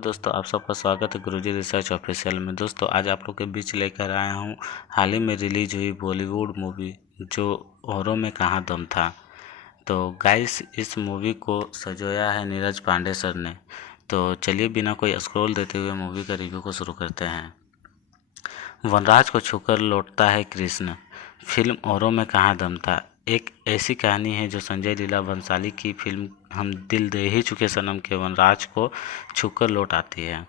दोस्तों आप सबका स्वागत है गुरुजी रिसर्च ऑफिशियल में। दोस्तों आज आप लोग के बीच लेकर आया हूँ हाल ही में रिलीज हुई बॉलीवुड मूवी जो औरों में कहाँ दम था। तो गाइस इस मूवी को सजोया है नीरज पांडे सर ने। तो चलिए बिना कोई स्क्रॉल देते हुए मूवी का रिव्यू को शुरू करते हैं। वनराज को छूकर लौटता है कृष्ण, फिल्म औरों में कहाँ दम था एक ऐसी कहानी है जो संजय लीला भंसाली की फिल्म हम दिल दे ही चुके सनम के वनराज को छूकर लौट आती है।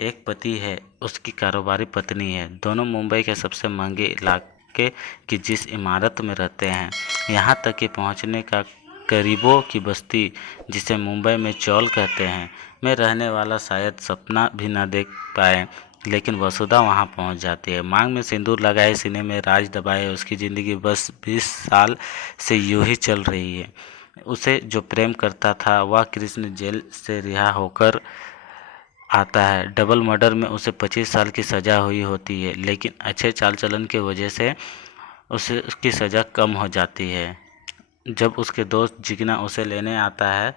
एक पति है, उसकी कारोबारी पत्नी है, दोनों मुंबई के सबसे महंगे इलाके की जिस इमारत में रहते हैं, यहाँ तक कि पहुँचने का गरीबों की बस्ती जिसे मुंबई में चौल कहते हैं में रहने वाला शायद सपना भी न देख पाए, लेकिन वसुधा वहां पहुंच जाती है। मांग में सिंदूर लगाए, सीने में राज दबाए उसकी ज़िंदगी बस 20 साल से यूं ही चल रही है। उसे जो प्रेम करता था वह कृष्ण जेल से रिहा होकर आता है। डबल मर्डर में उसे 25 साल की सज़ा हुई होती है, लेकिन अच्छे चाल चलन की वजह से उसकी सज़ा कम हो जाती है। जब उसके दोस्त जिगना उसे लेने आता है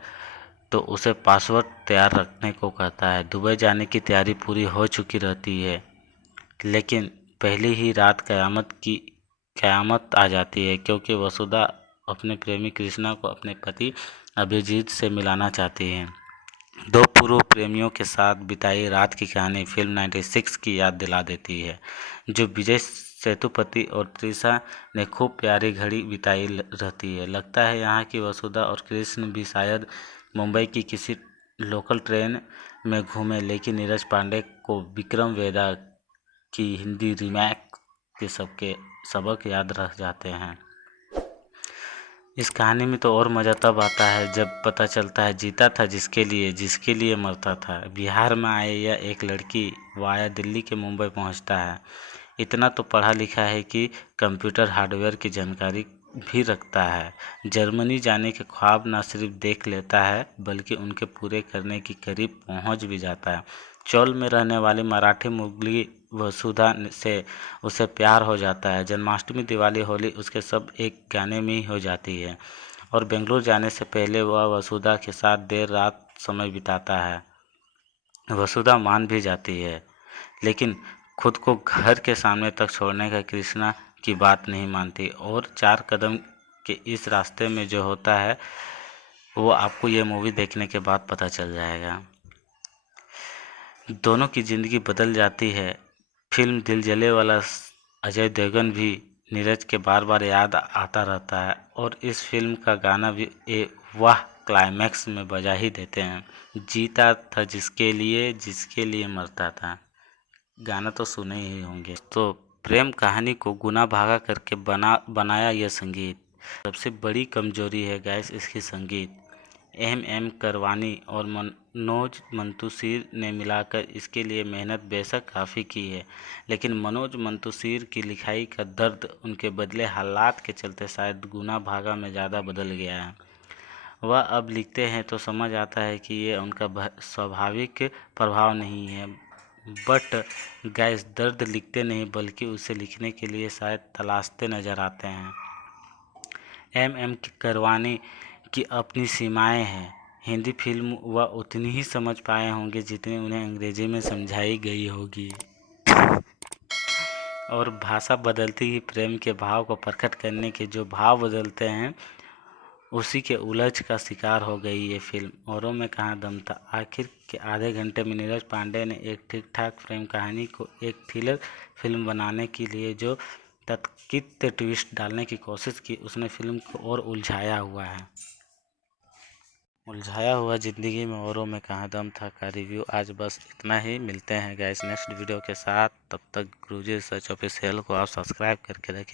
तो उसे पासवर्ड तैयार रखने को कहता है। दुबई जाने की तैयारी पूरी हो चुकी रहती है, लेकिन पहली ही रात कयामत आ जाती है, क्योंकि वसुधा अपने प्रेमी कृष्णा को अपने पति अभिजीत से मिलाना चाहती है। दो पूर्व प्रेमियों के साथ बिताई रात की कहानी फिल्म 96 की याद दिला देती है, जो विजय सेतुपति और त्रिशा ने खूब प्यारी घड़ी बिताई रहती है। लगता है यहाँ की वसुधा और कृष्ण भी शायद मुंबई की किसी लोकल ट्रेन में घूमे, लेकिन नीरज पांडे को विक्रम वेदा की हिंदी रीमेक के सबक याद रह जाते हैं। इस कहानी में तो और मज़ा तब आता है जब पता चलता है जीता था जिसके लिए मरता था। बिहार में आए यह एक लड़की वाया दिल्ली के मुंबई पहुंचता है। इतना तो पढ़ा लिखा है कि कंप्यूटर हार्डवेयर की जानकारी भी रखता है। जर्मनी जाने के ख्वाब न सिर्फ देख लेता है बल्कि उनके पूरे करने की करीब पहुंच भी जाता है। चौल में रहने वाली मराठी मुगली वसुधा से उसे प्यार हो जाता है। जन्माष्टमी, दिवाली, होली उसके सब एक गाने में ही हो जाती है, और बेंगलुरु जाने से पहले वह वसुधा के साथ देर रात समय बिताता है। वसुधा मान भी जाती है, लेकिन खुद को घर के सामने तक छोड़ने का कृष्णा की बात नहीं मानती, और 4 कदम के इस रास्ते में जो होता है वो आपको ये मूवी देखने के बाद पता चल जाएगा। दोनों की ज़िंदगी बदल जाती है। फिल्म दिल जले वाला अजय देवगन भी नीरज के बार बार याद आता रहता है, और इस फिल्म का गाना भी वाह क्लाइमैक्स में बजा ही देते हैं। जीता था जिसके लिए मरता था, गाना तो सुने ही होंगे। तो प्रेम कहानी को गुना भागा करके बनाया यह संगीत। सबसे बड़ी कमजोरी है गैस इसकी संगीत। एम करवानी और मनोज मंतूसिर ने मिलाकर इसके लिए मेहनत बेशक काफ़ी की है, लेकिन मनोज मंतूसिर की लिखाई का दर्द उनके बदले हालात के चलते शायद गुना भागा में ज़्यादा बदल गया है। वह अब लिखते हैं तो समझ आता है कि ये उनका स्वाभाविक प्रभाव नहीं है, बट गैस दर्द लिखते नहीं बल्कि उसे लिखने के लिए शायद तलाशते नज़र आते हैं। एम करवानी की अपनी सीमाएं हैं। हिंदी फिल्म वह उतनी ही समझ पाए होंगे जितनी उन्हें अंग्रेजी में समझाई गई होगी, और भाषा बदलती ही प्रेम के भाव को प्रकट करने के जो भाव बदलते हैं उसी के उलझ का शिकार हो गई ये फिल्म। औरों में कहाँ दम था। आखिर के आधे घंटे में नीरज पांडे ने एक ठीक ठाक प्रेम कहानी को एक थ्रिलर फिल्म बनाने के लिए जो तथाकथित ट्विस्ट डालने की कोशिश की, उसने फिल्म को और उलझाया हुआ ज़िंदगी में औरों में कहाँ दम था का रिव्यू आज बस इतना ही। मिलते हैं गाइस नेक्स्ट वीडियो के साथ, तब तक गुरुजी रिसर्च ऑफिशियल को आप सब्सक्राइब करके रखें।